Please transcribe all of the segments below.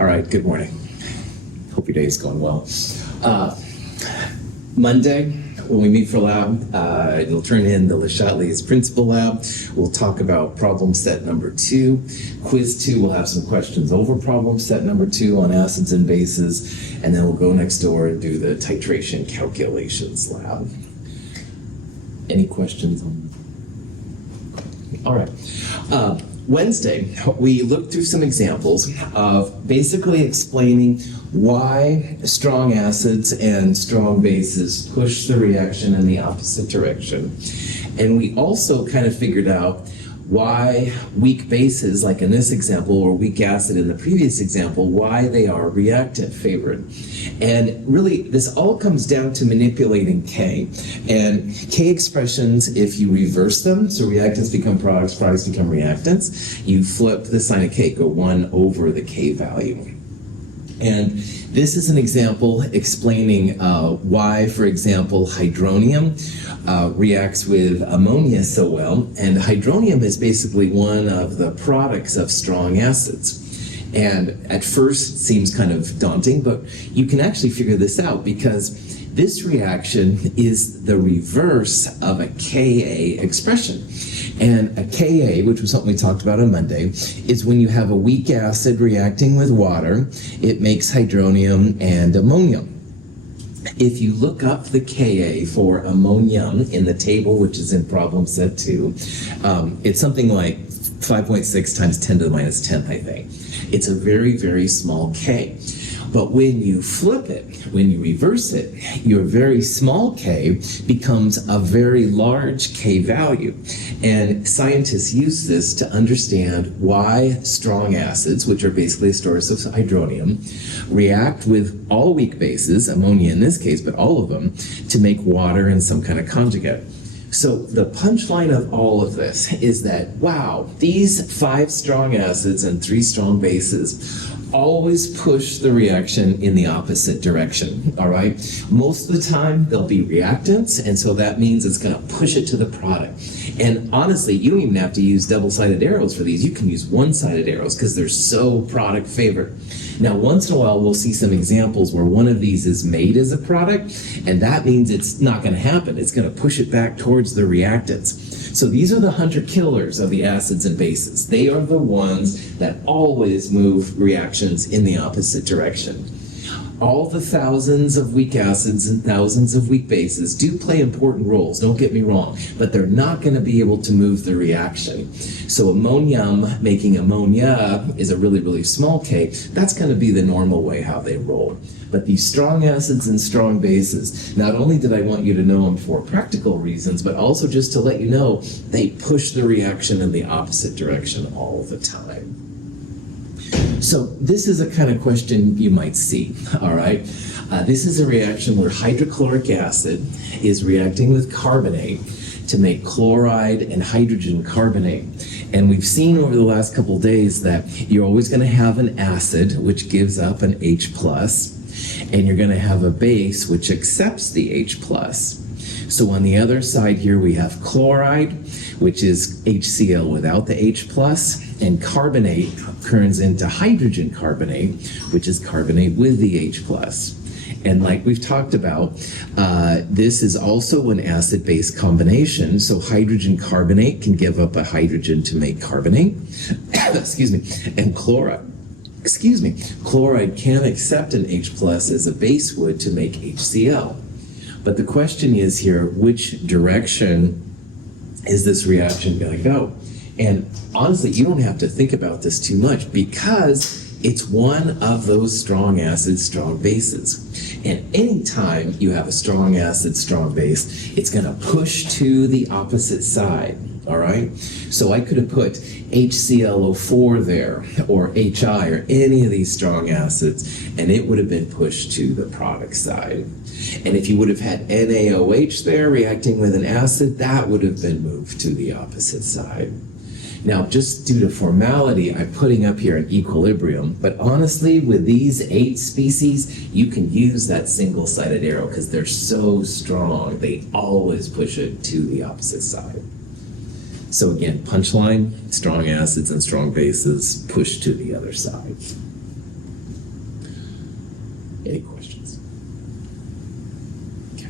All right, good morning. Hope your day is going well. Monday, when we meet for lab, you'll turn in the Le Chatelier's principal lab. We'll talk about problem set number 2. Quiz 2, we'll have some questions over problem set number 2 on acids and bases, and then we'll go next door and do the titration calculations lab. Any questions on that? All right. Wednesday, we looked through some examples of basically explaining why strong acids and strong bases push the reaction in the opposite direction. And we also kind of figured out why weak bases, like in this example, or weak acid in the previous example, why they are reactant favored. And really, this all comes down to manipulating K. And K expressions, if you reverse them, so reactants become products, products become reactants, you flip the sign of K, go 1 over the K value. And this is an example explaining why, for example, hydronium reacts with ammonia so well. And hydronium is basically one of the products of strong acids. And at first it seems kind of daunting, but you can actually figure this out because this reaction is the reverse of a Ka expression. And a Ka, which was something we talked about on Monday, is when you have a weak acid reacting with water, it makes hydronium and ammonium. If you look up the Ka for ammonium in the table, which is in problem set 2, it's something like 5.6 times 10 to the minus 10th, I think. It's a very, very small K. But when you flip it, when you reverse it, your very small K becomes a very large K value. And scientists use this to understand why strong acids, which are basically a source of hydronium, react with all weak bases, ammonia in this case, but all of them, to make water and some kind of conjugate. So the punchline of all of this is that, wow, these 5 strong acids and 3 strong bases always push the reaction in the opposite direction, all right? Most of the time, they'll be reactants, and so that means it's going to push it to the product. And honestly, you don't even have to use double-sided arrows for these. You can use one-sided arrows because they're so product favored. Now, once in a while, we'll see some examples where one of these is made as a product, and that means it's not going to happen. It's going to push it back towards the reactants. So these are the hunter-killers of the acids and bases. They are the ones that always move reactions in the opposite direction. All the thousands of weak acids and thousands of weak bases do play important roles, don't get me wrong, but they're not going to be able to move the reaction. So ammonium making ammonia is a really, really small K. That's going to be the normal way how they roll. But these strong acids and strong bases, not only did I want you to know them for practical reasons, but also just to let you know they push the reaction in the opposite direction all the time. So this is a kind of question you might see, all right? This is a reaction where hydrochloric acid is reacting with carbonate to make chloride and hydrogen carbonate. And we've seen over the last couple of days that you're always going to have an acid, which gives up an H+, and you're going to have a base, which accepts the H+. So on the other side here, we have chloride, which is HCl without the H+, and carbonate turns into hydrogen carbonate, which is carbonate with the H+. And like we've talked about, this is also an acid-base combination, so hydrogen carbonate can give up a hydrogen to make carbonate, excuse me, and chloride can accept an H+ as a base would to make HCl. But the question is here, which direction is this reaction going to go? And honestly, you don't have to think about this too much because it's one of those strong acids, strong bases. And anytime you have a strong acid, strong base, it's going to push to the opposite side, all right? So I could have put HClO4 there, or HI, or any of these strong acids, and it would have been pushed to the product side. And if you would have had NaOH there reacting with an acid, that would have been moved to the opposite side. Now, just due to formality, I'm putting up here an equilibrium, but honestly, with these 8 species, you can use that single-sided arrow because they're so strong, they always push it to the opposite side. So again, punchline, strong acids and strong bases push to the other side. Any questions? Okay.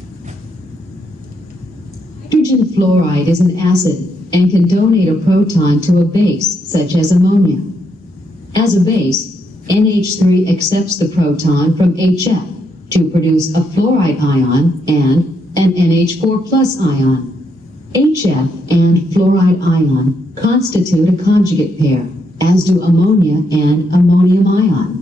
Hydrogen fluoride is an acid and can donate a proton to a base, such as ammonia. As a base, NH3 accepts the proton from HF to produce a fluoride ion and an NH4 plus ion. HF and fluoride ion constitute a conjugate pair, as do ammonia and ammonium ion.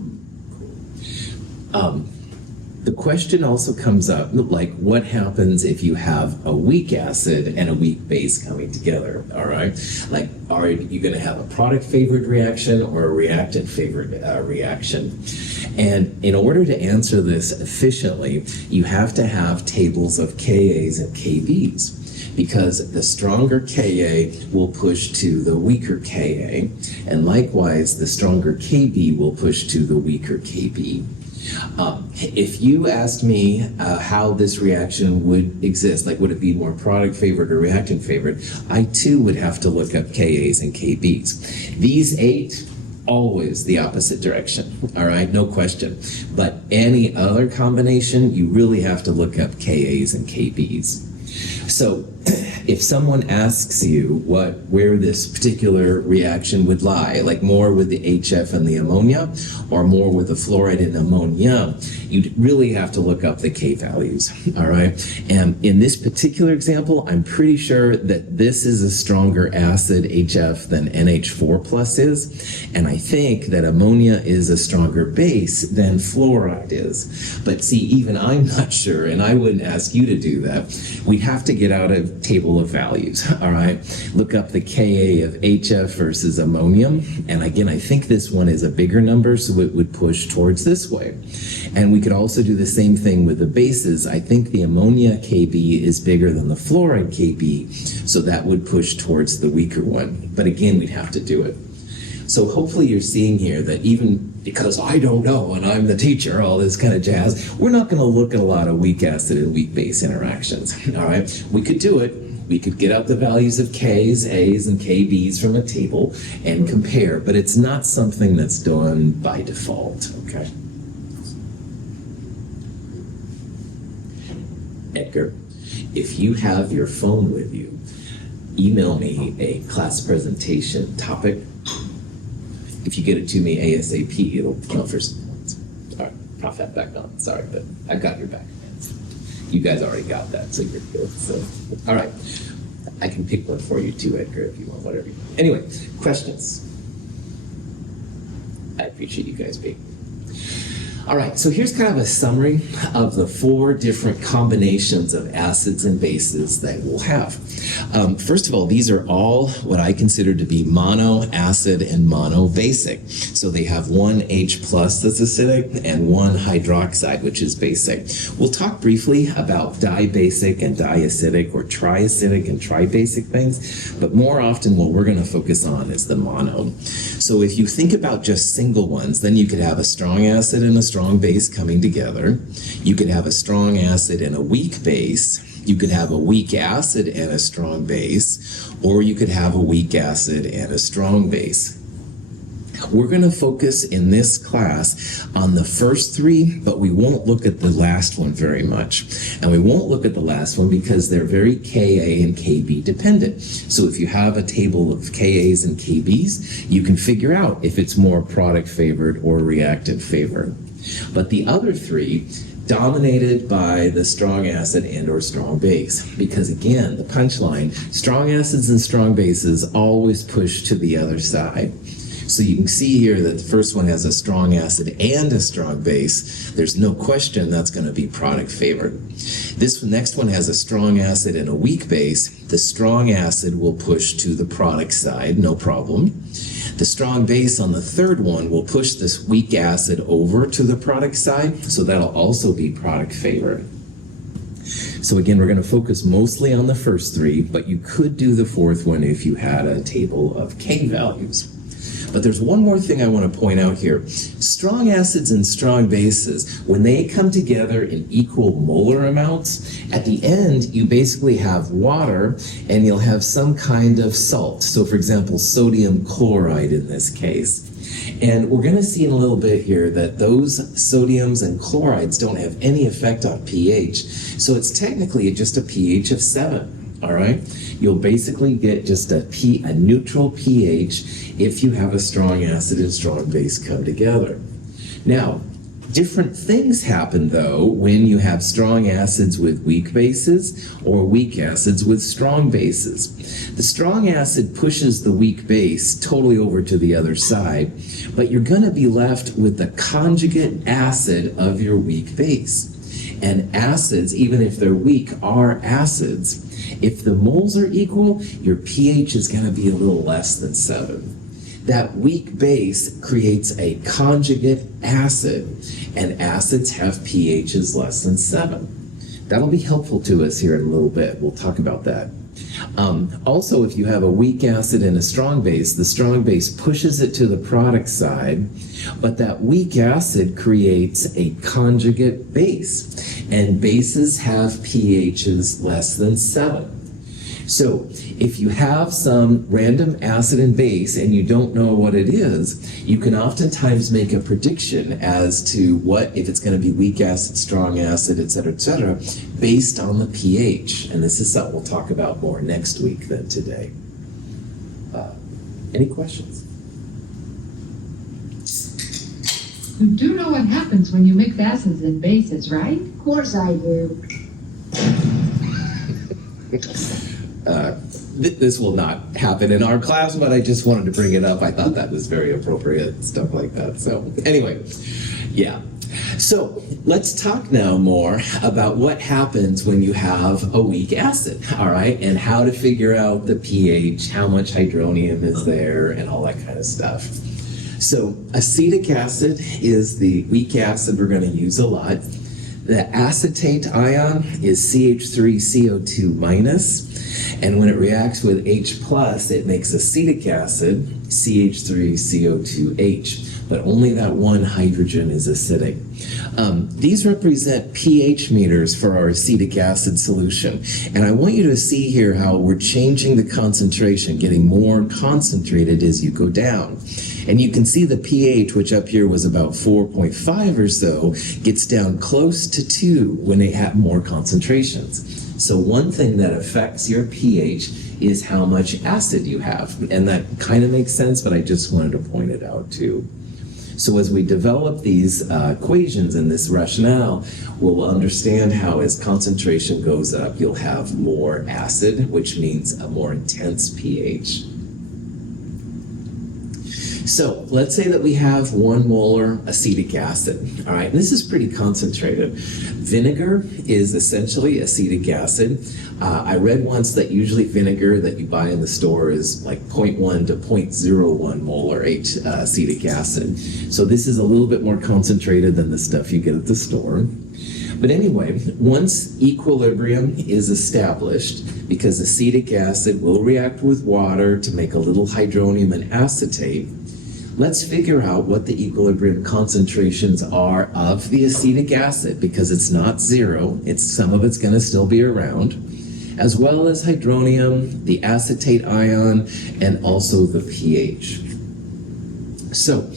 The question also comes up, like, what happens if you have a weak acid and a weak base coming together, all right? Like, are you going to have a product-favored reaction or a reactant-favored reaction? And in order to answer this efficiently, you have to have tables of Kas and Kbs, because the stronger Ka will push to the weaker Ka, and likewise, the stronger Kb will push to the weaker Kb. If you asked me how this reaction would exist, like would it be more product favored or reactant favored, I too would have to look up Kas and Kbs. These 8, always the opposite direction, all right, no question. But any other combination, you really have to look up Kas and Kbs. So if someone asks you where this particular reaction would lie, like more with the HF and the ammonia, or more with the fluoride and ammonia, you'd really have to look up the K values, all right? And in this particular example, I'm pretty sure that this is a stronger acid, HF, than NH4 plus is, and I think that ammonia is a stronger base than fluoride is. But see, even I'm not sure, and I wouldn't ask you to do that. We'd have to get out a table of values, all right? Look up the Ka of HF versus ammonium, and again, I think this one is a bigger number, so it would push towards this way. And we could also do the same thing with the bases. I think the ammonia Kb is bigger than the fluoride Kb, so that would push towards the weaker one. But again, we'd have to do it. So hopefully you're seeing here that even because I don't know and I'm the teacher, all this kind of jazz, we're not going to look at a lot of weak acid and weak base interactions, all right? We could do it. We could get out the values of Ks, As, and Kbs from a table and compare, but it's not something that's done by default, okay? Edgar, if you have your phone with you, email me a class presentation topic. If you get it to me ASAP, it'll count for some points. All right, Prof. Hat back on. Sorry, but I got your back. You guys already got that, so you're good. So, all right. I can pick one for you too, Edgar, if you want, whatever you want. Anyway, questions? I appreciate you guys being here. All right, so here's kind of a summary of the 4 different combinations of acids and bases that we'll have. First of all, these are all what I consider to be mono acid and mono basic. So they have one H plus that's acidic and one hydroxide, which is basic. We'll talk briefly about dibasic and diacidic or triacidic and tribasic things, but more often what we're going to focus on is the mono. So if you think about just single ones, then you could have a strong acid and a strong base coming together. You could have a strong acid and a weak base. You could have a weak acid and a strong base, or you could have a weak acid and a strong base. We're going to focus in this class on the first 3, but we won't look at the last one very much. And we won't look at the last one because they're very Ka and Kb dependent. So if you have a table of Kas and Kbs, you can figure out if it's more product favored or reactant favored. But the other 3, dominated by the strong acid and or strong base, because again, the punchline, strong acids and strong bases always push to the other side. So you can see here that the first one has a strong acid and a strong base. There's no question that's going to be product favored. This next one has a strong acid and a weak base. The strong acid will push to the product side, no problem. The strong base on the third one will push this weak acid over to the product side, so that'll also be product favored. So again, we're going to focus mostly on the first 3, but you could do the fourth one if you had a table of K values. But there's one more thing I want to point out here. Strong acids and strong bases, when they come together in equal molar amounts, at the end you basically have water and you'll have some kind of salt. So for example, sodium chloride in this case. And we're going to see in a little bit here that those sodiums and chlorides don't have any effect on pH. So it's technically just a pH of 7, all right? You'll basically get just a neutral pH if you have a strong acid and strong base come together. Now, different things happen, though, when you have strong acids with weak bases or weak acids with strong bases. The strong acid pushes the weak base totally over to the other side, but you're going to be left with the conjugate acid of your weak base. And acids, even if they're weak, are acids. If the moles are equal, your pH is going to be a little less than 7. That weak base creates a conjugate acid, and acids have pHs less than 7. That'll be helpful to us here in a little bit. We'll talk about that. Also, if you have a weak acid and a strong base, the strong base pushes it to the product side, but that weak acid creates a conjugate base, and bases have pHs less than 7. So if you have some random acid and base and you don't know what it is, you can oftentimes make a prediction as to what, if it's going to be weak acid, strong acid, etc., based on the pH. And this is something we'll talk about more next week than today. Any questions? You do know what happens when you mix acids and bases, right? Of course I do. This will not happen in our class, but I just wanted to bring it up. I thought that was very appropriate and stuff like that. So anyway, yeah. So let's talk now more about what happens when you have a weak acid, all right, and how to figure out the pH, how much hydronium is there, and all that kind of stuff. So acetic acid is the weak acid we're going to use a lot. The acetate ion is CH3CO2 minus, and when it reacts with H plus, it makes acetic acid, CH3CO2H, but only that one hydrogen is acidic. These represent pH meters for our acetic acid solution, and I want you to see here how we're changing the concentration, getting more concentrated as you go down. And you can see the pH, which up here was about 4.5 or so, gets down close to 2 when they have more concentrations. So one thing that affects your pH is how much acid you have. And that kind of makes sense, but I just wanted to point it out too. So as we develop these equations and this rationale, we'll understand how as concentration goes up, you'll have more acid, which means a more intense pH. So let's say that we have 1 molar acetic acid, all right? This is pretty concentrated. Vinegar is essentially acetic acid. I read once that usually vinegar that you buy in the store is like 0.1 to 0.01 molar acetic acid. So this is a little bit more concentrated than the stuff you get at the store. But anyway, once equilibrium is established, because acetic acid will react with water to make a little hydronium and acetate, let's figure out what the equilibrium concentrations are of the acetic acid, because it's not 0, some of it's going to still be around, as well as hydronium, the acetate ion, and also the pH. So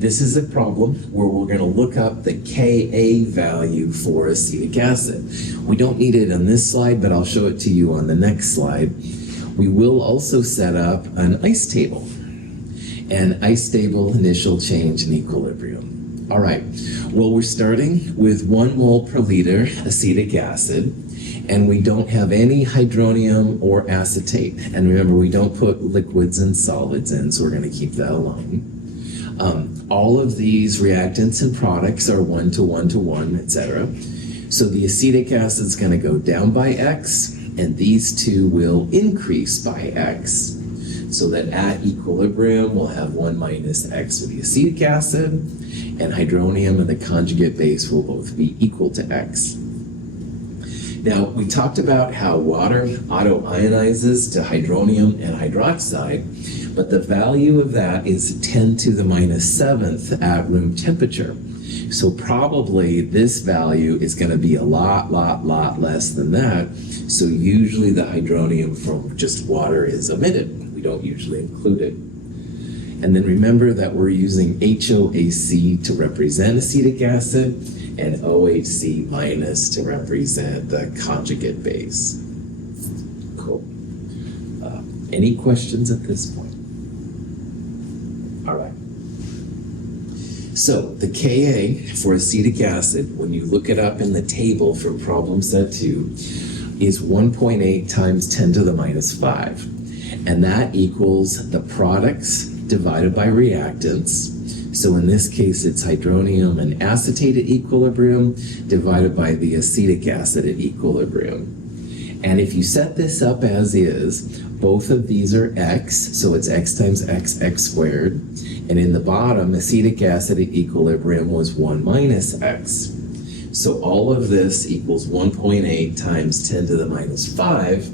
this is a problem where we're going to look up the Ka value for acetic acid. We don't need it on this slide, but I'll show it to you on the next slide. We will also set up an ice table. And ice table initial change in equilibrium. All right, well, we're starting with 1 mole per liter acetic acid, and we don't have any hydronium or acetate. And remember, we don't put liquids and solids in, so we're going to keep that alone. All of these reactants and products are 1 to 1 to 1, etc. So the acetic acid is going to go down by X, and these two will increase by X. So that at equilibrium, we'll have 1 minus X for the acetic acid, and hydronium and the conjugate base will both be equal to X. Now, we talked about how water autoionizes to hydronium and hydroxide, but the value of that is 10 to the minus 7th at room temperature. So probably this value is going to be a lot less than that. So usually the hydronium from just water is omitted. We don't usually include it. And then remember that we're using HOAC to represent acetic acid and OHC minus to represent the conjugate base. Cool. Any questions at this point? All right. So the Ka for acetic acid, when you look it up in the table from problem set 2, is 1.8 times 10 to the minus 5. And that equals the products divided by reactants. So in this case, it's hydronium and acetate at equilibrium divided by the acetic acid at equilibrium. And if you set this up as is, both of these are x, so it's x times x, x squared. And in the bottom, acetic acid at equilibrium was 1 minus x. So all of this equals 1.8 times 10 to the minus 5,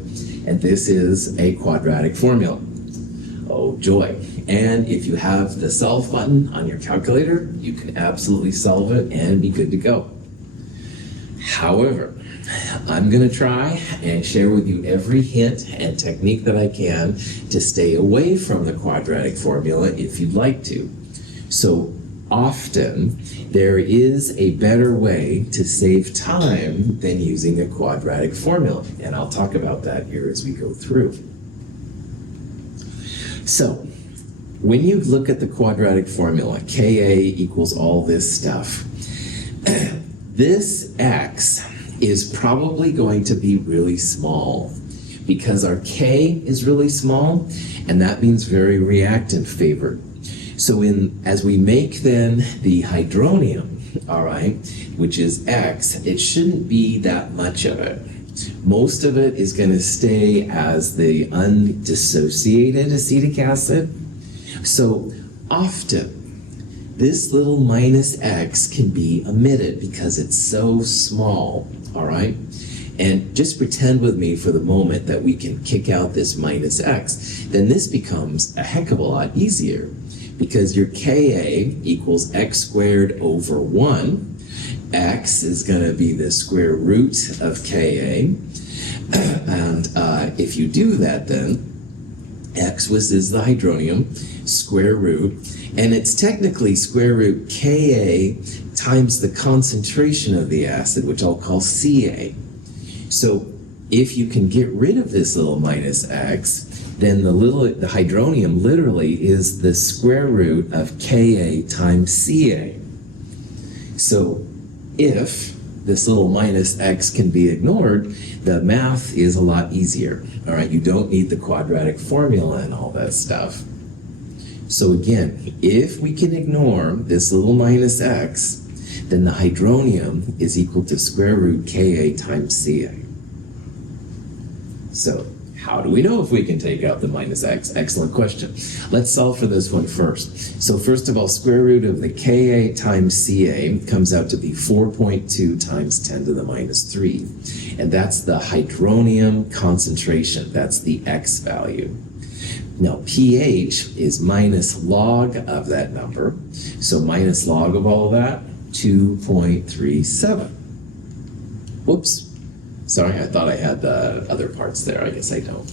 and this is a quadratic formula. Oh joy. And if you have the solve button on your calculator, you can absolutely solve it and be good to go. However, I'm going to try and share with you every hint and technique that I can to stay away from the quadratic formula if you'd like to. So often, there is a better way to save time than using a quadratic formula, and I'll talk about that here as we go through. So, when you look at the quadratic formula, Ka equals all this stuff, this x is probably going to be really small because our K is really small, and that means very reactant favored. So as we make then the hydronium, all right, which is X, it shouldn't be that much of it. Most of it is going to stay as the undissociated acetic acid. So often, this little minus X can be omitted because it's so small, all right? And just pretend with me for the moment that we can kick out this minus X. Then this becomes a heck of a lot easier because your Ka equals x squared over 1. X is going to be the square root of Ka. And if you do that then, X is the hydronium, square root, and it's technically square root Ka times the concentration of the acid, which I'll call Ca. So if you can get rid of this little minus X, then the hydronium literally is the square root of Ka times Ca. So if this little minus X can be ignored, the math is a lot easier. All right, you don't need the quadratic formula and all that stuff. So again, if we can ignore this little minus X, then the hydronium is equal to square root Ka times Ca. So how do we know if we can take out the minus X? Excellent question. Let's solve for this one first. So first of all, square root of the Ka times Ca comes out to be 4.2 times 10 to the minus 3. And that's the hydronium concentration. That's the X value. Now, pH is minus log of that number. So minus log of all that, 2.37. Whoops. Sorry, I thought I had the other parts there. I guess I don't.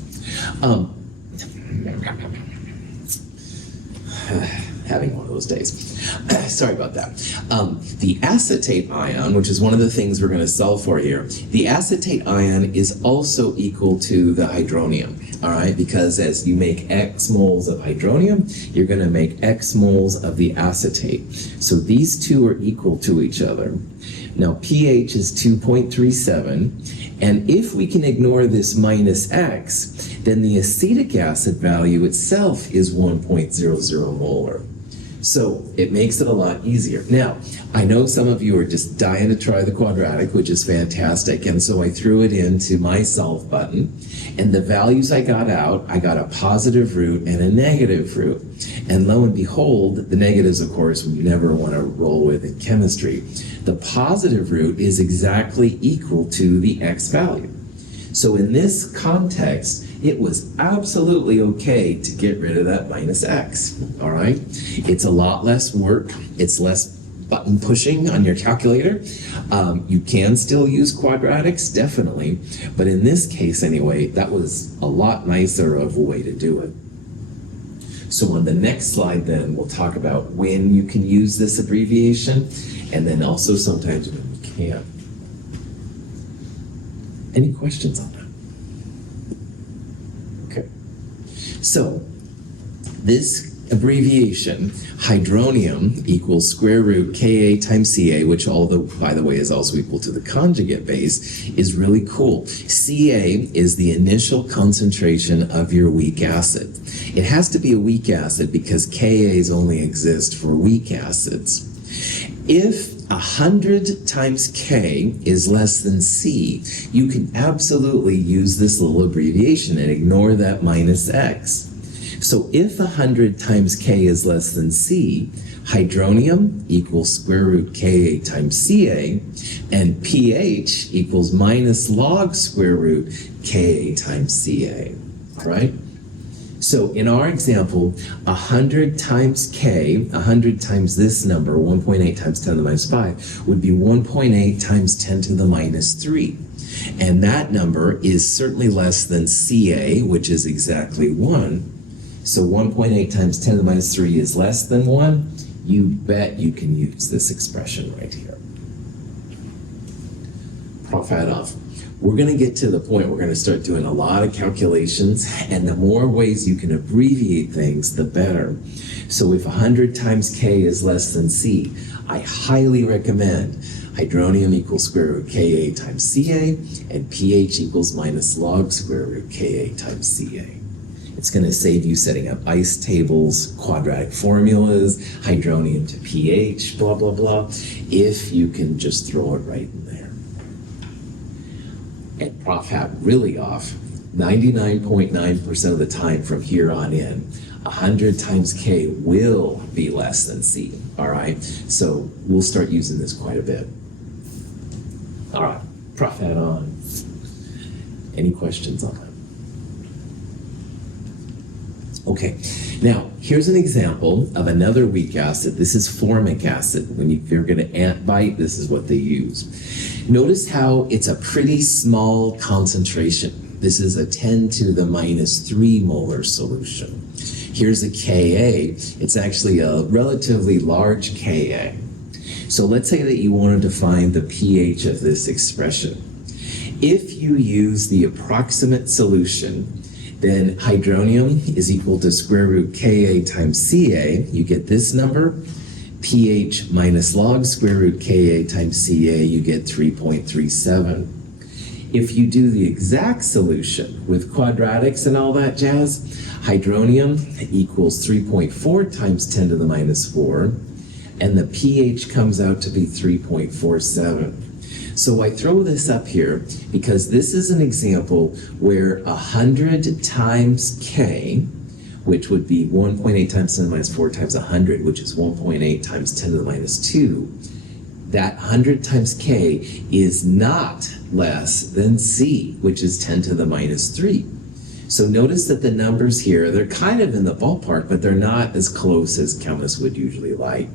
Having one of those days. Sorry about that. The acetate ion, which is one of the things we're going to solve for here, the acetate ion is also equal to the hydronium, all right? Because as you make X moles of hydronium, you're going to make X moles of the acetate. So these two are equal to each other. Now, pH is 2.37, and if we can ignore this minus X, then the acetic acid value itself is 1.00 molar. So it makes it a lot easier. Now, I know some of you are just dying to try the quadratic, which is fantastic, and so I threw it into my solve button, and the values I got out, I got a positive root and a negative root. And lo and behold, the negatives, of course, we never want to roll with in chemistry. The positive root is exactly equal to the X value. So in this context, it was absolutely okay to get rid of that minus X, all right? It's a lot less work. It's less button pushing on your calculator. You can still use quadratics, definitely, but in this case anyway, that was a lot nicer of a way to do it. So on the next slide then, we'll talk about when you can use this abbreviation, and then also sometimes when you can't. Any questions on that? Okay. So this abbreviation, hydronium, equals square root Ka times Ca, which by the way, is also equal to the conjugate base, is really cool. Ca is the initial concentration of your weak acid. It has to be a weak acid because Kas only exist for weak acids. If 100 times K is less than C, you can absolutely use this little abbreviation and ignore that minus X. So if 100 times K is less than C, hydronium equals square root Ka times Ca, and pH equals minus log square root Ka times Ca, all right? So in our example, 100 times K, 100 times this number, 1.8 times 10 to the minus 5, would be 1.8 times 10 to the minus 3. And that number is certainly less than Ca, which is exactly 1. So 1.8 times 10 to the minus 3 is less than 1. You bet you can use this expression right here. Prof hat off. We're going to get to the point we're going to start doing a lot of calculations, and the more ways you can abbreviate things, the better. So if 100 times K is less than C, I highly recommend hydronium equals square root Ka times Ca, and pH equals minus log square root Ka times Ca. It's going to save you setting up ice tables, quadratic formulas, hydronium to pH, blah, blah, blah, if you can just throw it right in there. And Prof hat really off, 99.9% of the time from here on in, 100 times K will be less than C, all right? So we'll start using this quite a bit. All right, Prof hat on. Any questions on that? Okay, now here's an example of another weak acid. This is formic acid. If you're going to ant bite, this is what they use. Notice how it's a pretty small concentration. This is a 10 to the minus 3 molar solution. Here's a Ka. It's actually a relatively large Ka. So let's say that you wanted to find the pH of this expression. If you use the approximate solution, then hydronium is equal to square root Ka times Ca. You get this number. pH minus log square root Ka times Ca, you get 3.37. If you do the exact solution with quadratics and all that jazz, hydronium equals 3.4 times 10 to the minus 4, and the pH comes out to be 3.47. So I throw this up here because this is an example where 100 times K, which would be 1.8 times 10 to the minus 4 times 100, which is 1.8 times 10 to the minus 2, that 100 times K is not less than C, which is 10 to the minus 3. So notice that the numbers here, they're kind of in the ballpark, but they're not as close as chemists would usually like.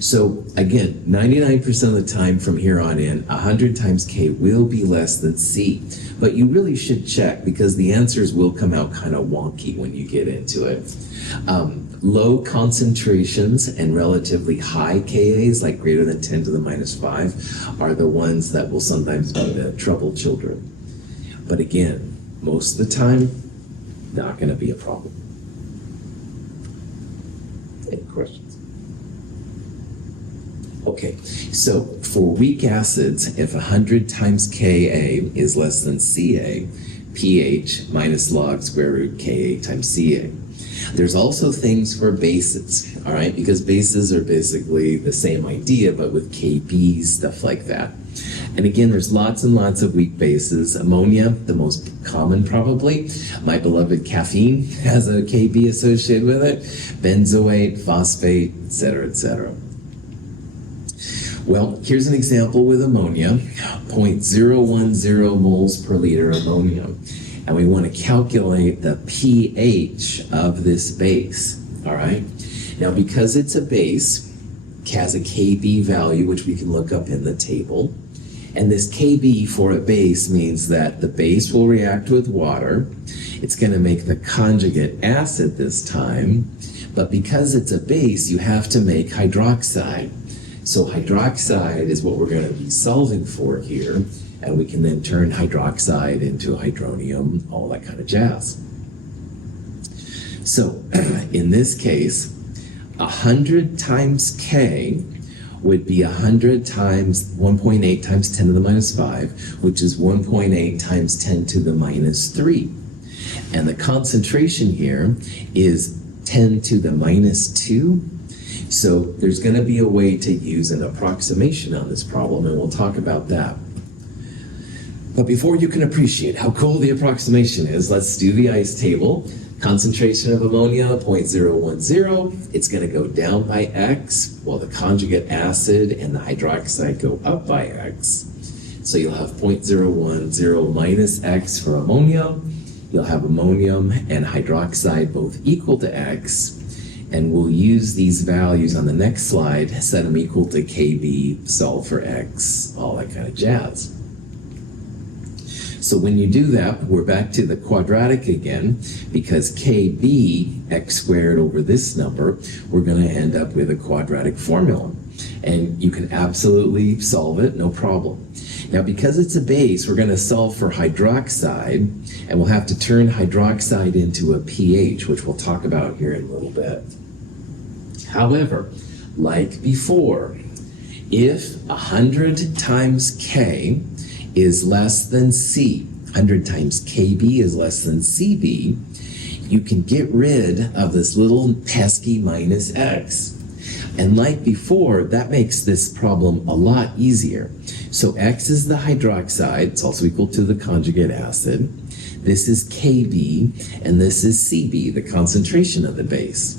So again, 99% of the time from here on in, 100 times K will be less than C. But you really should check because the answers will come out kind of wonky when you get into it. Low concentrations and relatively high Kas, like greater than 10 to the minus 5, are the ones that will sometimes be the troubled children. But again, most of the time, not going to be a problem. Any questions? Okay, so for weak acids, if 100 times Ka is less than Ca, pH minus log square root Ka times Ca. There's also things for bases, all right? Because bases are basically the same idea, but with Kb, stuff like that. And again, there's lots and lots of weak bases. Ammonia, the most common probably. My beloved caffeine has a Kb associated with it. Benzoate, phosphate, etc., etc. Well, here's an example with ammonia, 0.010 moles per liter ammonia. And we want to calculate the pH of this base, all right? Now, because it's a base, it has a Kb value, which we can look up in the table, And this Kb for a base means that the base will react with water. It's going to make the conjugate acid this time. But because it's a base, you have to make hydroxide. So hydroxide is what we're going to be solving for here. And we can then turn hydroxide into hydronium, all that kind of jazz. So in this case, 100 times K would be 100 times 1.8 times 10 to the minus 5, which is 1.8 times 10 to the minus 3. And the concentration here is 10 to the minus 2. So there's going to be a way to use an approximation on this problem, and we'll talk about that. But before you can appreciate how cool the approximation is, let's do the ice table. Concentration of ammonia, 0.010. It's going to go down by X, while the conjugate acid and the hydroxide go up by X. So you'll have 0.010 minus X for ammonia. You'll have ammonium and hydroxide both equal to X. And we'll use these values on the next slide, set them equal to Kb, solve for X, all that kind of jazz. So when you do that, we're back to the quadratic again, because Kb, x squared over this number, we're going to end up with a quadratic formula. And you can absolutely solve it, no problem. Now, because it's a base, we're going to solve for hydroxide, and we'll have to turn hydroxide into a pH, which we'll talk about here in a little bit. However, like before, if 100 times K is less than C, 100 times Kb is less than Cb, you can get rid of this little pesky minus X. And like before, that makes this problem a lot easier. So X is the hydroxide, it's also equal to the conjugate acid. This is Kb, and this is Cb, the concentration of the base.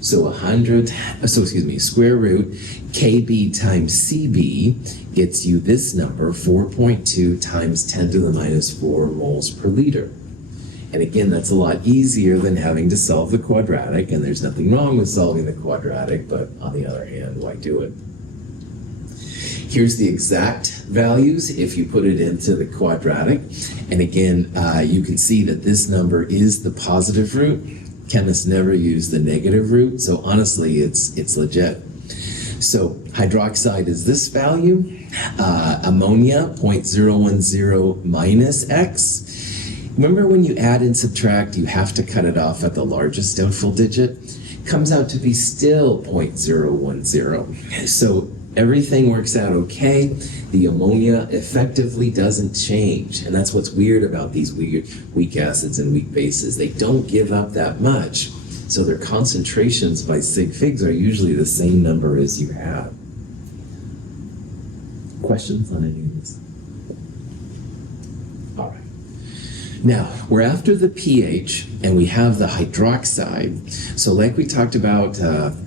So square root Kb times Cb gets you this number, 4.2 times 10 to the minus 4 moles per liter. And again, that's a lot easier than having to solve the quadratic, and there's nothing wrong with solving the quadratic, but on the other hand, why do it? Here's the exact values if you put it into the quadratic. And again, you can see that this number is the positive root. Chemists never use the negative root, so honestly, it's legit. So hydroxide is this value, ammonia 0.010 minus X. Remember when you add and subtract, you have to cut it off at the largest doubtful digit? Comes out to be still 0.010. So everything works out okay. The ammonia effectively doesn't change. And that's what's weird about these weak acids and weak bases. They don't give up that much. So their concentrations by sig figs are usually the same number as you have. Questions on any of this? All right. Now, we're after the pH, and we have the hydroxide. So like we talked about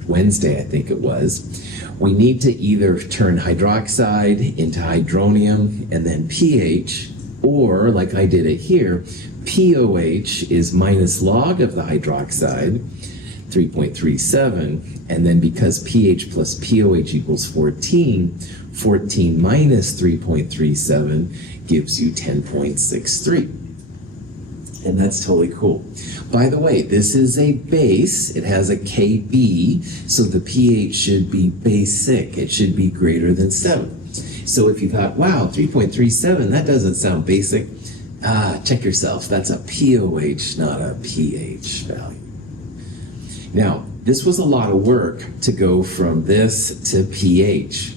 Wednesday, I think it was, we need to either turn hydroxide into hydronium and then pH, or like I did it here, POH is minus log of the hydroxide, 3.37, and then because pH plus POH equals 14, 14 minus 3.37 gives you 10.63. And that's totally cool. By the way, this is a base. It has a Kb, so the pH should be basic. It should be greater than 7. So if you thought, wow, 3.37, that doesn't sound basic, check yourself. That's a POH, not a pH value. Now, this was a lot of work to go from this to pH.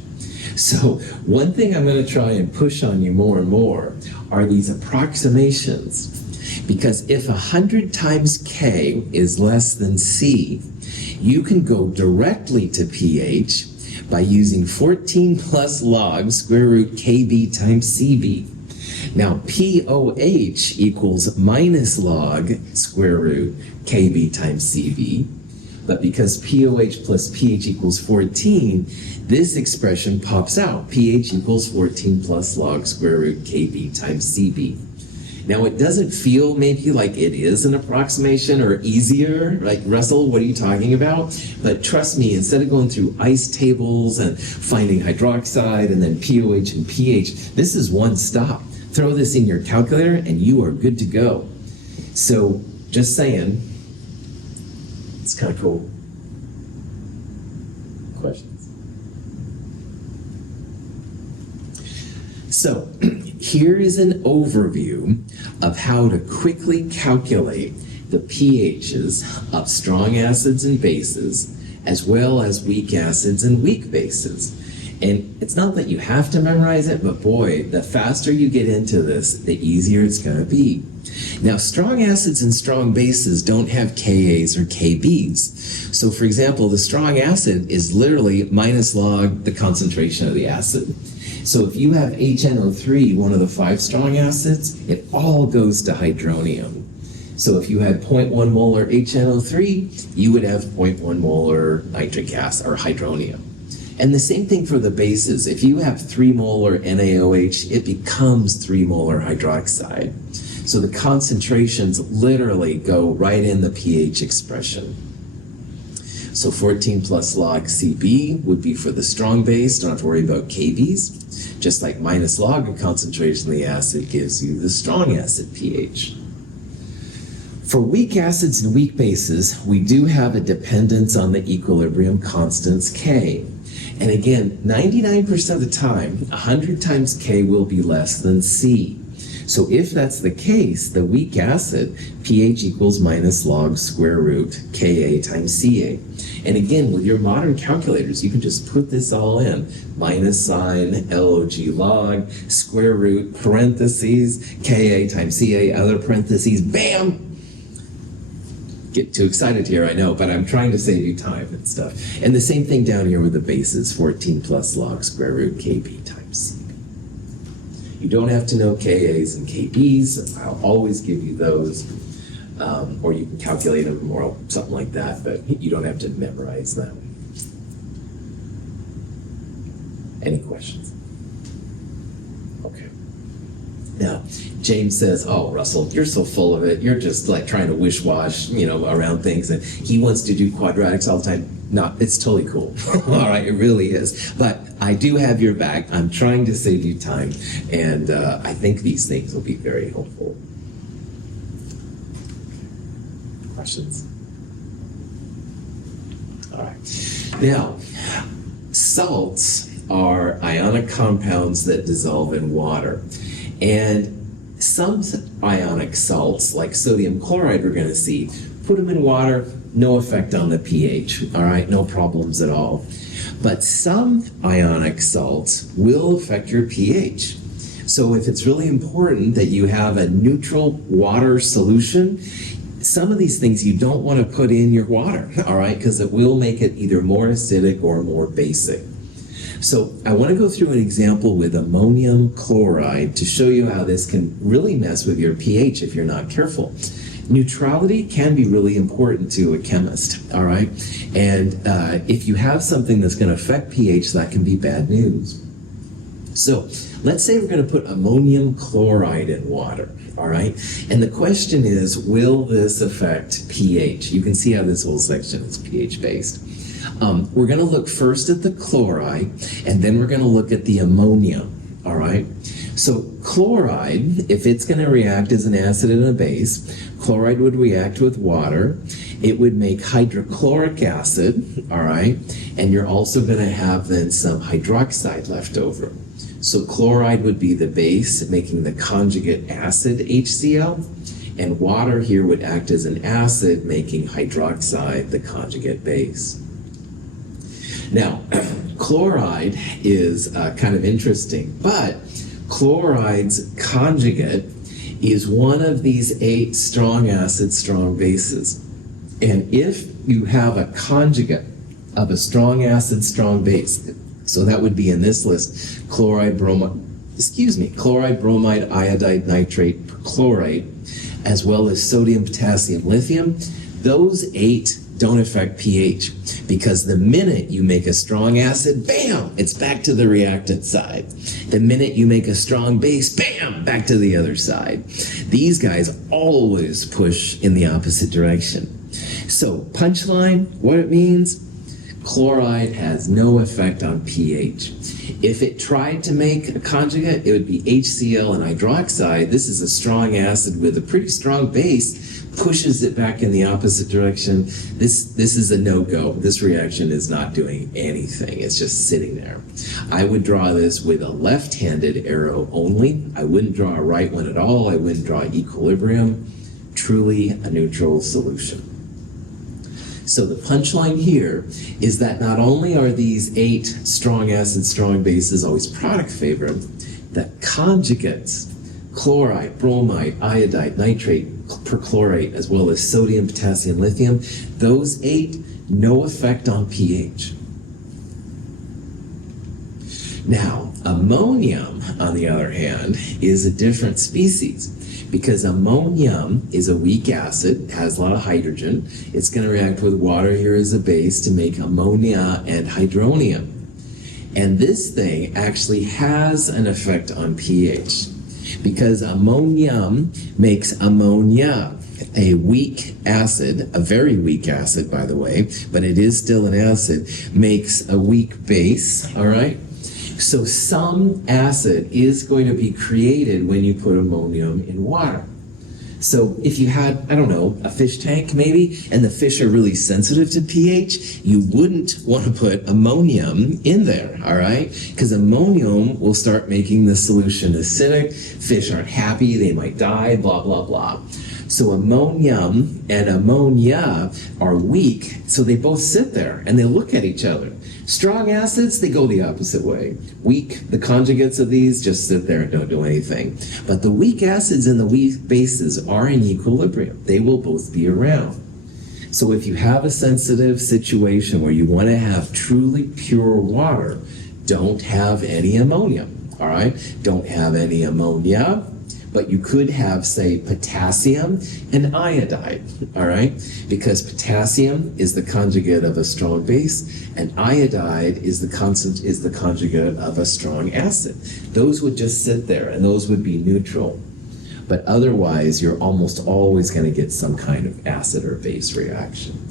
So one thing I'm going to try and push on you more and more are these approximations. Because if 100 times K is less than C, you can go directly to pH by using 14 plus log square root Kb times Cb. Now, POH equals minus log square root Kb times Cb. But because POH plus pH equals 14, this expression pops out. pH equals 14 plus log square root Kb times Cb. Now, it doesn't feel maybe like it is an approximation or easier, like, Russell, what are you talking about? But trust me, instead of going through ice tables and finding hydroxide and then POH and pH, this is one stop. Throw this in your calculator and you are good to go. So, just saying, it's kind of cool. Questions? So, here is an overview of how to quickly calculate the pHs of strong acids and bases, as well as weak acids and weak bases. And it's not that you have to memorize it, but boy, the faster you get into this, the easier it's going to be. Now, strong acids and strong bases don't have Kas or Kbs. So, for example, the strong acid is literally minus log the concentration of the acid. So if you have HNO3, one of the 5 strong acids, it all goes to hydronium. So if you had 0.1 molar HNO3, you would have 0.1 molar nitric acid or hydronium. And the same thing for the bases. If you have 3 molar NaOH, it becomes 3 molar hydroxide. So the concentrations literally go right in the pH expression. So 14 plus log Cb would be for the strong base. Don't have to worry about Kbs. Just like minus log of concentration of the acid gives you the strong acid pH. For weak acids and weak bases, we do have a dependence on the equilibrium constants K. And again, 99% of the time, 100 times K will be less than C. So if that's the case, the weak acid, pH equals minus log square root Ka times Ca. And again, with your modern calculators, you can just put this all in. Minus sign, log log, square root, parentheses, Ka times Ca, other parentheses, bam! Get too excited here, I know, but I'm trying to save you time and stuff. And the same thing down here with the bases, 14 plus log square root Kb times Cb. You don't have to know Kas and Kbs. I'll always give you those. Or you can calculate them or something like that, but you don't have to memorize them. Any questions? Okay. Now, James says, oh, Russell, you're so full of it. You're just like trying to wish-wash, around things. And he wants to do quadratics all the time. No, it's totally cool. All right, it really is. But I do have your back. I'm trying to save you time. And I think these things will be very helpful. Questions? All right. Now, salts are ionic compounds that dissolve in water. And some ionic salts, like sodium chloride we're going to see, put them in water, no effect on the pH, all right? No problems at all. But some ionic salts will affect your pH. So if it's really important that you have a neutral water solution, some of these things you don't want to put in your water, all right? Because it will make it either more acidic or more basic. So I want to go through an example with ammonium chloride to show you how this can really mess with your pH if you're not careful. Neutrality can be really important to a chemist, all right? And if you have something that's going to affect pH, that can be bad news. So let's say we're going to put ammonium chloride in water, all right? And the question is, will this affect pH? You can see how this whole section is pH-based. We're going to look first at the chloride, and then we're going to look at the ammonia, all right? So chloride, if it's going to react as an acid and a base, chloride would react with water. It would make hydrochloric acid, all right? And you're also going to have then some hydroxide left over. So chloride would be the base, making the conjugate acid HCl, and water here would act as an acid, making hydroxide the conjugate base. Now, chloride is kind of interesting, but chloride's conjugate is one of these 8 strong acids, strong bases. And if you have a conjugate of a strong acid, strong base, so that would be in this list, chloride, bromide, iodide, nitrate, perchlorate, as well as sodium, potassium, lithium, those 8 don't affect pH, because the minute you make a strong acid, bam, it's back to the reactant side. The minute you make a strong base, bam, back to the other side. These guys always push in the opposite direction. So punchline, what it means, chloride has no effect on pH. If it tried to make a conjugate, it would be HCl and hydroxide. This is a strong acid with a pretty strong base, pushes it back in the opposite direction. This is a no-go. This reaction is not doing anything. It's just sitting there. I would draw this with a left-handed arrow only. I wouldn't draw a right one at all. I wouldn't draw equilibrium. Truly a neutral solution. So the punchline here is that not only are these 8 strong acids, strong bases always product favored, that conjugates, chloride, bromide, iodide, nitrate, perchlorate, as well as sodium, potassium, lithium, those 8, no effect on pH. Now, ammonium, on the other hand, is a different species, because ammonium is a weak acid, has a lot of hydrogen. It's going to react with water here as a base to make ammonia and hydronium. And this thing actually has an effect on pH, because ammonium makes ammonia, a weak acid, a very weak acid, by the way, but it is still an acid, makes a weak base, all right? So some acid is going to be created when you put ammonium in water. So if you had, I don't know, a fish tank maybe, and the fish are really sensitive to pH, you wouldn't want to put ammonium in there, all right? Because ammonium will start making the solution acidic. Fish aren't happy, they might die, blah, blah, blah. So ammonium and ammonia are weak, so they both sit there and they look at each other. Strong acids, they go the opposite way. Weak, the conjugates of these just sit there and don't do anything. But the weak acids and the weak bases are in equilibrium. They will both be around. So if you have a sensitive situation where you want to have truly pure water, don't have any ammonium, all right? Don't have any ammonia, but you could have, say, potassium and iodide, all right? Because potassium is the conjugate of a strong base, and iodide is the conjugate of a strong acid. Those would just sit there, and those would be neutral. But otherwise, you're almost always going to get some kind of acid or base reaction.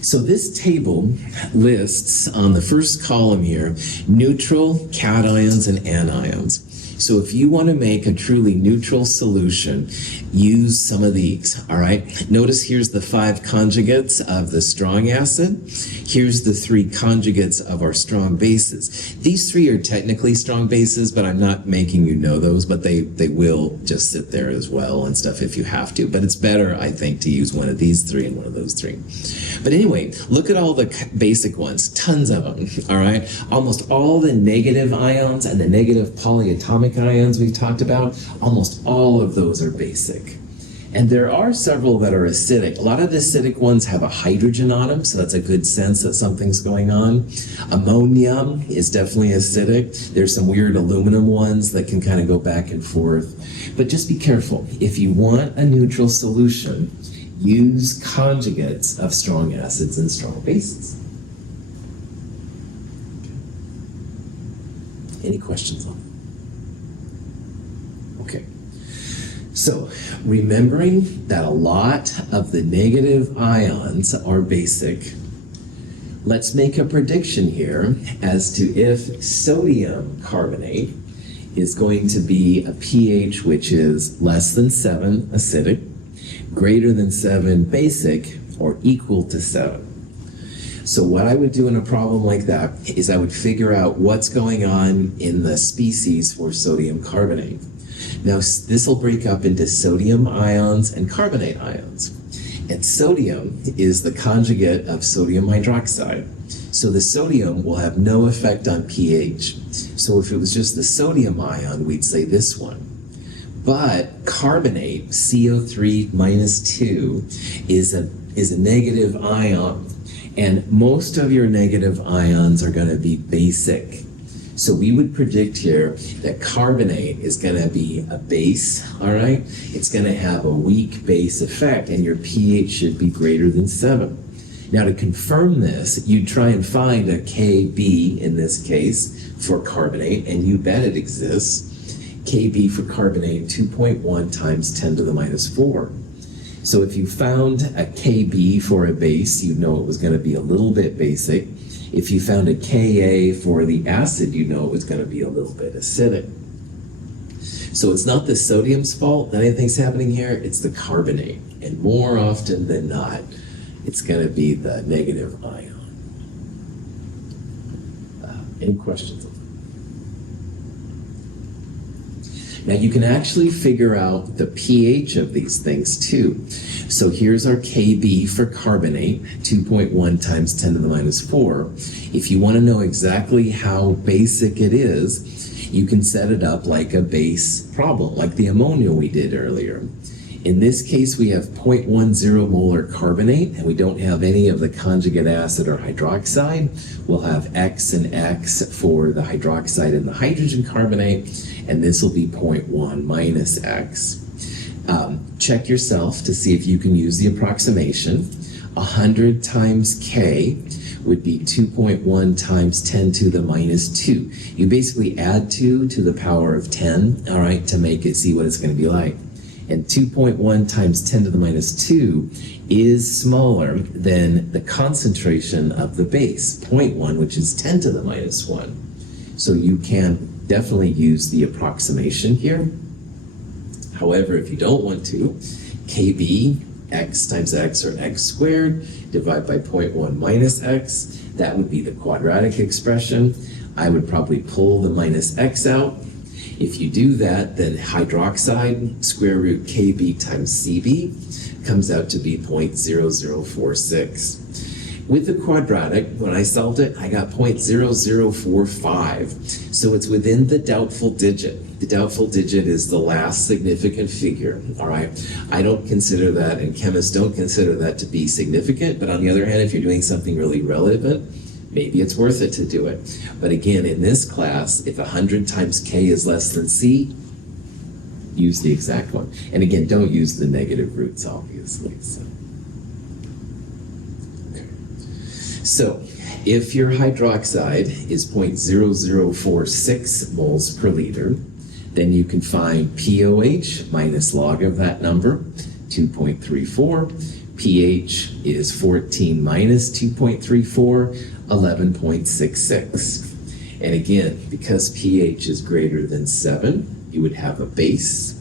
So this table lists on the first column here neutral, cations, and anions. So if you want to make a truly neutral solution, use some of these, all right? Notice here's the 5 conjugates of the strong acid. Here's the 3 conjugates of our strong bases. These 3 are technically strong bases, but I'm not making you know those, but they will just sit there as well and stuff if you have to. But it's better, I think, to use one of these 3 and one of those 3. But anyway, look at all the basic ones, tons of them, all right? Almost all the negative ions and the negative polyatomic ions we've talked about, almost all of those are basic. And there are several that are acidic. A lot of the acidic ones have a hydrogen on them, so that's a good sense that something's going on. Ammonium is definitely acidic. There's some weird aluminum ones that can kind of go back and forth. But just be careful. If you want a neutral solution, use conjugates of strong acids and strong bases. Any questions on that? Okay. So, remembering that a lot of the negative ions are basic, let's make a prediction here as to if sodium carbonate is going to be a pH which is less than 7 acidic, greater than 7 basic, or equal to 7. So what I would do in a problem like that is I would figure out what's going on in the species for sodium carbonate. Now this will break up into sodium ions and carbonate ions. And sodium is the conjugate of sodium hydroxide. So the sodium will have no effect on pH. So if it was just the sodium ion, we'd say this one. But carbonate, CO3 minus 2, is a negative ion. And most of your negative ions are going to be basic. So we would predict here that carbonate is going to be a base, all right? It's going to have a weak base effect, and your pH should be greater than 7. Now, to confirm this, you try and find a Kb in this case for carbonate, and you bet it exists. Kb for carbonate, 2.1 times 10 to the minus 4. So if you found a Kb for a base, you'd know it was going to be a little bit basic. If you found a Ka for the acid, you know it was going to be a little bit acidic. So it's not the sodium's fault that anything's happening here, it's the carbonate. And more often than not, it's going to be the negative ion. Any questions? Now you can actually figure out the pH of these things too. So here's our Kb for carbonate, 2.1 times 10 to the minus 4. If you want to know exactly how basic it is, you can set it up like a base problem, like the ammonia we did earlier. In this case, we have 0.10 molar carbonate, and we don't have any of the conjugate acid or hydroxide. We'll have X and X for the hydroxide and the hydrogen carbonate, and this will be 0.1 minus X. Check yourself to see if you can use the approximation. 100 times K would be 2.1 times 10 to the minus 2. You basically add 2 to the power of 10, all right, to make it see what it's going to be like. And 2.1 times 10 to the minus 2 is smaller than the concentration of the base, 0.1, which is 10 to the minus 1. So you can definitely use the approximation here. However, if you don't want to, Kb, x times x, or x squared, divide by 0.1 minus x, that would be the quadratic expression. I would probably pull the minus x out. If you do that, then hydroxide, square root Kb times Cb, comes out to be 0.0046. With the quadratic, when I solved it, I got 0.0045. So it's within the doubtful digit. The doubtful digit is the last significant figure, all right? I don't consider that, and chemists don't consider that to be significant, but on the other hand, if you're doing something really relevant, maybe it's worth it to do it. But again, in this class, if 100 times K is less than C, use the exact one. And again, don't use the negative roots, obviously. So if your hydroxide is 0.0046 moles per liter, then you can find POH minus log of that number, 2.34. pH is 14 minus 2.34, 11.66. And again, because pH is greater than 7, you would have a base.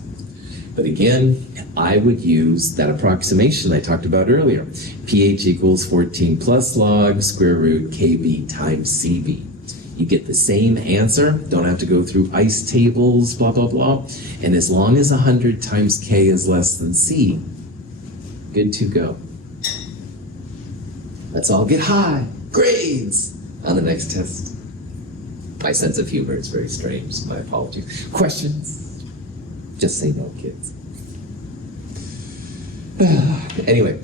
But again, I would use that approximation I talked about earlier. pH equals 14 plus log square root Kb times Cb. You get the same answer, don't have to go through ice tables, blah, blah, blah. And as long as 100 times K is less than C, good to go. Let's all get high grades on the next test. My sense of humor is very strange, so my apologies. Questions? Just say no, kids. Anyway,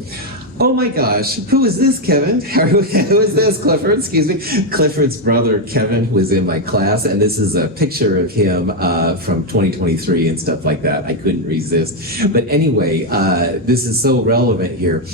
oh my gosh, who is this, Kevin? Who is this, Clifford? Excuse me. Clifford's brother, Kevin, who was in my class, and this is a picture of him from 2023 and stuff like that. I couldn't resist. But anyway, this is so relevant here.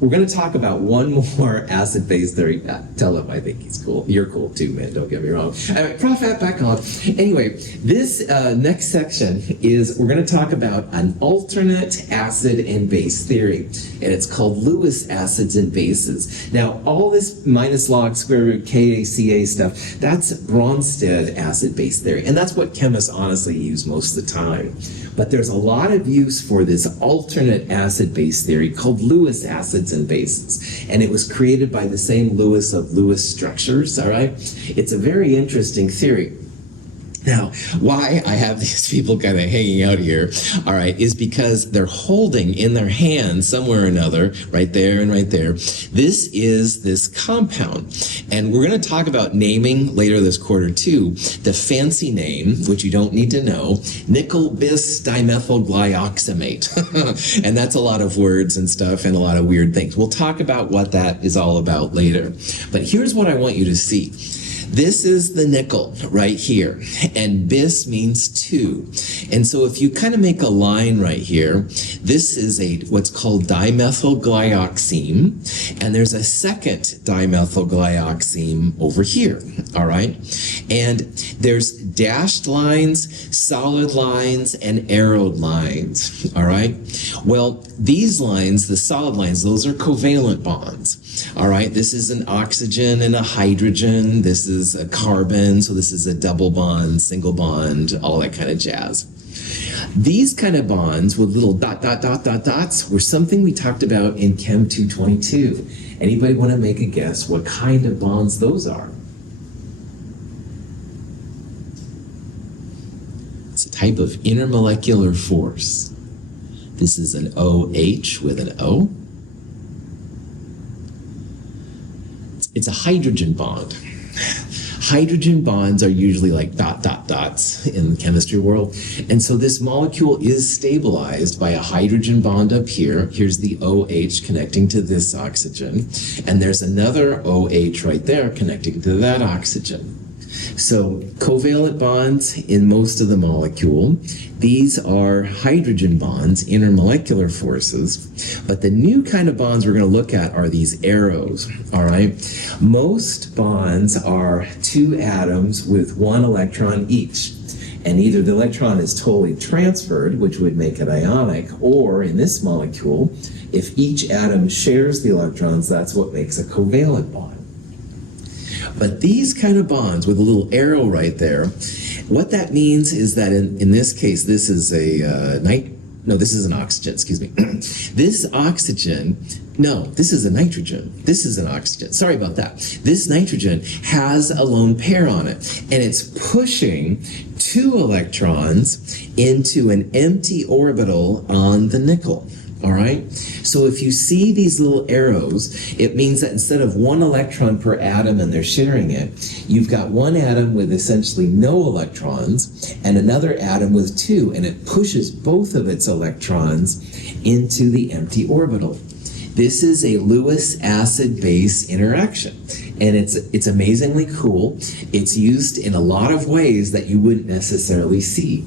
We're going to talk about one more acid-base theory. Tell him I think he's cool. You're cool too, man. Don't get me wrong. Prof, back on. Anyway, this next section is we're going to talk about an alternate acid and base theory, and it's called Lewis acids and bases. Now, all this minus log square root KACA stuff, that's Bronsted acid-base theory, and that's what chemists honestly use most of the time. But there's a lot of use for this alternate acid-base theory called Lewis acids and bases. And it was created by the same Lewis of Lewis structures, all right? It's a very interesting theory. Now, why I have these people kind of hanging out here, all right, is because they're holding in their hand somewhere or another, right there and right there, this is this compound. And we're going to talk about naming later this quarter too. The fancy name, which you don't need to know, nickel bis dimethyl glyoxamate. And that's a lot of words and stuff and a lot of weird things. We'll talk about what that is all about later. But here's what I want you to see. This is the nickel right here, and bis means 2. And so if you kind of make a line right here, this is what's called dimethylglyoxime, and there's a second dimethylglyoxime over here, all right? And there's dashed lines, solid lines, and arrowed lines, all right? Well, these lines, the solid lines, those are covalent bonds. All right, this is an oxygen and a hydrogen. This is a carbon, so this is a double bond, single bond, all that kind of jazz. These kind of bonds with little dots were something we talked about in Chem 222. Anybody want to make a guess what kind of bonds those are? It's a type of intermolecular force. This is an OH with an O. It's a hydrogen bond. Hydrogen bonds are usually like dots in the chemistry world. And so this molecule is stabilized by a hydrogen bond up here. Here's the OH connecting to this oxygen. And there's another OH right there connecting to that oxygen. So covalent bonds in most of the molecule. These are hydrogen bonds, intermolecular forces. But the new kind of bonds we're going to look at are these arrows, all right? Most bonds are 2 atoms with 1 electron each. And either the electron is totally transferred, which would make it ionic, or in this molecule, if each atom shares the electrons, that's what makes a covalent bond. But these kind of bonds with a little arrow right there, what that means is that in this case, this is this is an oxygen, excuse me. This is a nitrogen. This is an oxygen. Sorry about that. This nitrogen has a lone pair on it, and it's pushing 2 electrons into an empty orbital on the nickel. All right? So if you see these little arrows, it means that instead of 1 electron per atom and they're sharing it, you've got 1 atom with essentially no electrons and another atom with 2, and it pushes both of its electrons into the empty orbital. This is a Lewis acid-base interaction, and it's amazingly cool. It's used in a lot of ways that you wouldn't necessarily see.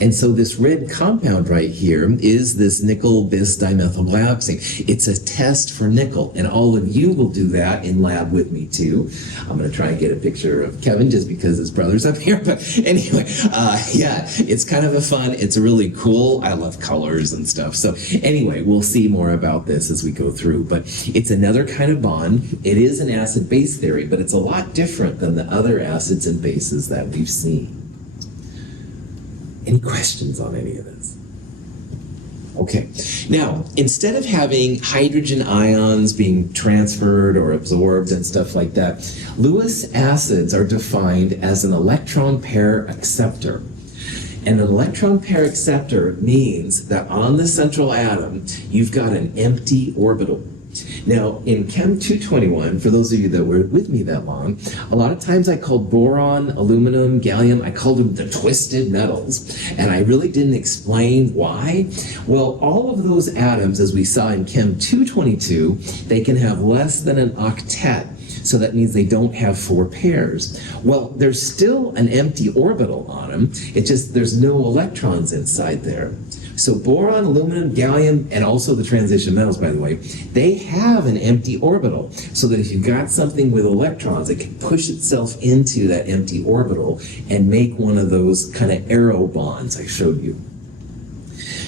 And so this red compound right here is this nickel bis dimethylglyoxime. It's a test for nickel, and all of you will do that in lab with me too. I'm going to try and get a picture of Kevin just because his brother's up here. But anyway, yeah, it's kind of it's really cool. I love colors and stuff. So anyway, we'll see more about this as we go through. But it's another kind of bond. It is an acid-base theory, but it's a lot different than the other acids and bases that we've seen. Any questions on any of this? Okay. Now, instead of having hydrogen ions being transferred or absorbed and stuff like that, Lewis acids are defined as an electron pair acceptor. And an electron pair acceptor means that on the central atom, you've got an empty orbital. Now, in Chem 221, for those of you that were with me that long, a lot of times I called boron, aluminum, gallium, I called them the twisted metals. And I really didn't explain why. Well, all of those atoms, as we saw in Chem 222, they can have less than an octet. So that means they don't have 4 pairs. Well, there's still an empty orbital on them. It's just there's no electrons inside there. So boron, aluminum, gallium, and also the transition metals, by the way, they have an empty orbital. So that if you've got something with electrons, it can push itself into that empty orbital and make one of those kind of arrow bonds I showed you.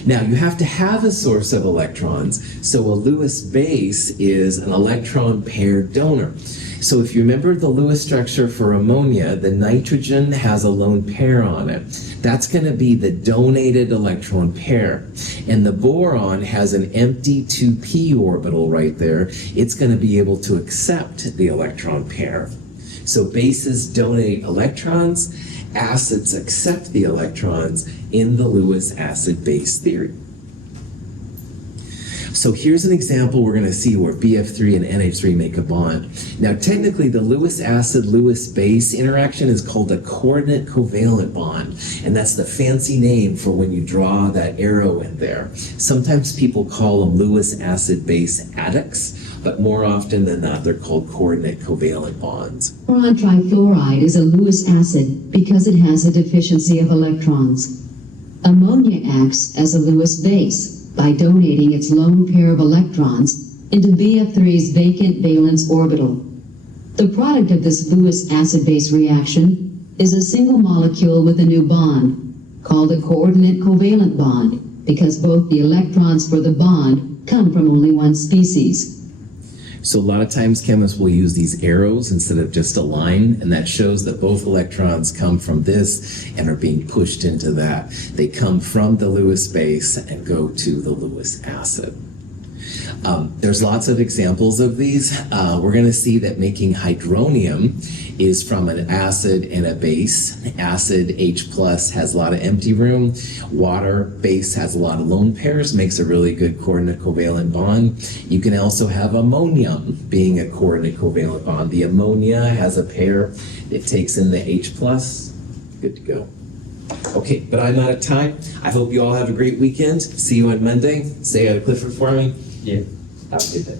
Now, you have to have a source of electrons, so a Lewis base is an electron pair donor. So if you remember the Lewis structure for ammonia, the nitrogen has a lone pair on it. That's going to be the donated electron pair. And the boron has an empty 2p orbital right there. It's going to be able to accept the electron pair. So bases donate electrons, acids accept the electrons in the Lewis acid-base theory. So here's an example we're going to see where BF3 and NH3 make a bond. Now technically the Lewis acid-Lewis base interaction is called a coordinate covalent bond, and that's the fancy name for when you draw that arrow in there. Sometimes people call them Lewis acid-base adducts. but more often than not, they're called coordinate covalent bonds. Boron trifluoride is a Lewis acid because it has a deficiency of electrons. Ammonia acts as a Lewis base by donating its lone pair of electrons into BF3's vacant valence orbital. The product of this Lewis acid-base reaction is a single molecule with a new bond, called a coordinate covalent bond, because both the electrons for the bond come from only one species. So a lot of times chemists will use these arrows instead of just a line, and that shows that both electrons come from this and are being pushed into that. They come from the Lewis base and go to the Lewis acid. There's lots of examples of these. We're going to see that making hydronium is from an acid and a base. Acid, H plus, has a lot of empty room. Water, base, has a lot of lone pairs, makes a really good coordinate covalent bond. You can also have ammonium being a coordinate covalent bond. The ammonia has a pair. It takes in the H plus. Good to go. Okay, but I'm out of time. I hope you all have a great weekend. See you on Monday. Say hi to Clifford for me. Yeah. Have a good day.